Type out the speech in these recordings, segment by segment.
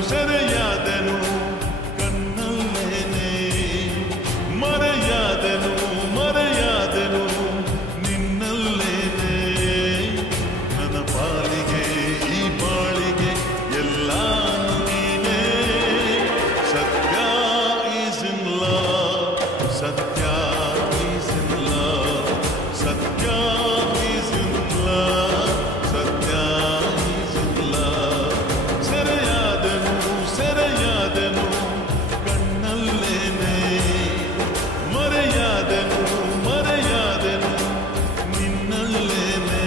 ಸೆರೆಯಾದೆನು ಕಣ್ಣಲ್ಲೇನೆ ಮರೆಯಾದೆನು ನಿನ್ನಲ್ಲೇನೆ ನನ್ನ ಪಾಲಿಗೆ ಈ ಬಾಳಿಗೆ ಎಲ್ಲ ನೀನೇ ಸತ್ಯ ಈಸ್ ಇನ್ ಲವ್ ಸತ್ಯ ಈಸ್ ಇನ್ ಲವ್ ಸತ್ಯ ಈಸ್ ಇನ್ ಲವ್ ಸತ್ಯ ಈಸ್ ಇನ್ ಲವ್ ಸೆರೆಯಾದೆನು ಕಣ್ಣಲ್ಲೇನೆ ಮರೆಯಾದೆನು ನಿನ್ನಲ್ಲೇನೆ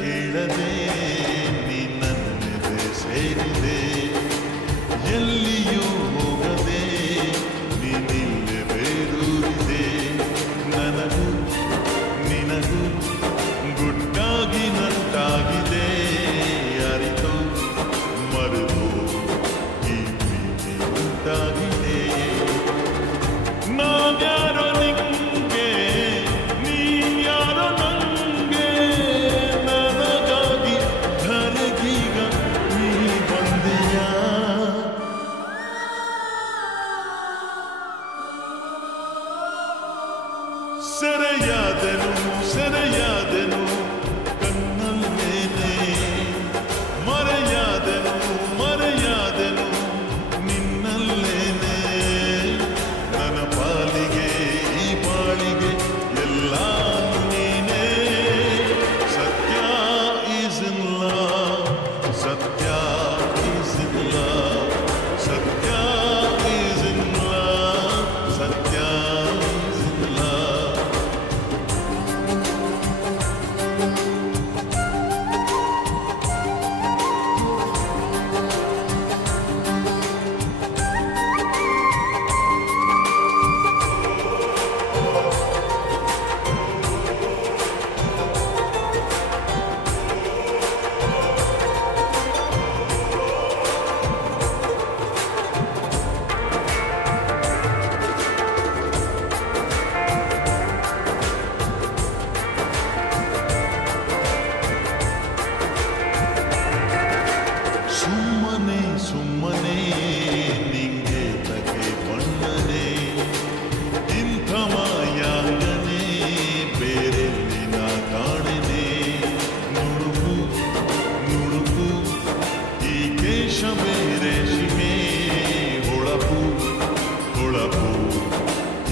ಕೇಳದೆ ನೀ ನನ್ನೆದೆ ಸೇರಿದೆ ಎಲ್ಲಿಯೂ ಹೋಗದೆ ನೀನಿಲ್ಲೇ ಬೇರೂರಿದೆ ನನಗೂ ನಿನಗೂ ಗುಟ್ಟಾಗಿ ನಂಟಾಗಿದೆ ಅರಿತು ಮರೆತು ಈ ಪ್ರೀತಿ ಉಂಟಾಗಿದೆ ನಾವ್ಯಾರೋ ನಿಂಗೆ ನೀನ್ಯಾರೋ ನಂಗೆ ನನಗಾಗಿ ಧರೆಗೀಗ ನೀ ಬಂದೆಯ ಸೆರೆಯಾದೆನು ಕಣ್ಣಲ್ಲೇನೆ ಮರೆಯಾದೆನು ನಿನ್ನಲ್ಲೇನೆ ನನ್ನ ಪಾಲಿಗೆ ಈ ಬಾಳಿಗೆ ಎಲ್ಲ ನೀನೇ ಸತ್ಯ ಈಸ್ ಇನ್ ಲವ್ ಸತ್ಯ ಈಸ್ ಇನ್ ಲವ್ ಸತ್ಯ ಈಸ್ ಇನ್ ಲವ್ ಸತ್ಯ ಈಸ್ ಇನ್ ಲವ್ ಸುಮ್ಮನೆ ನಿಂಗೆ ತಗೆ ಬಣ್ಣನೆ ಇಂಥ ಮಾಯಾಂಗನೆ ಬೇರೆಲ್ಲಿ ನಾ ಕಾಣೆನೆ ನುಡುಕು ಈ ಕೇಶ ಬೇರೆ ಶಿಮೆ ಹೊಳಪು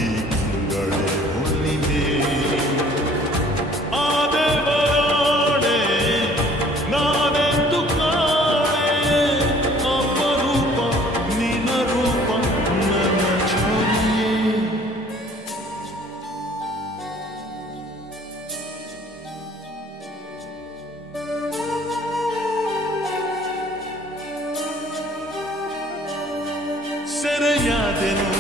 ಈ ತಿಂಗಳೇ ಹುಣ್ಣಿಮೆ ಸೆರೆಯಾದೆನು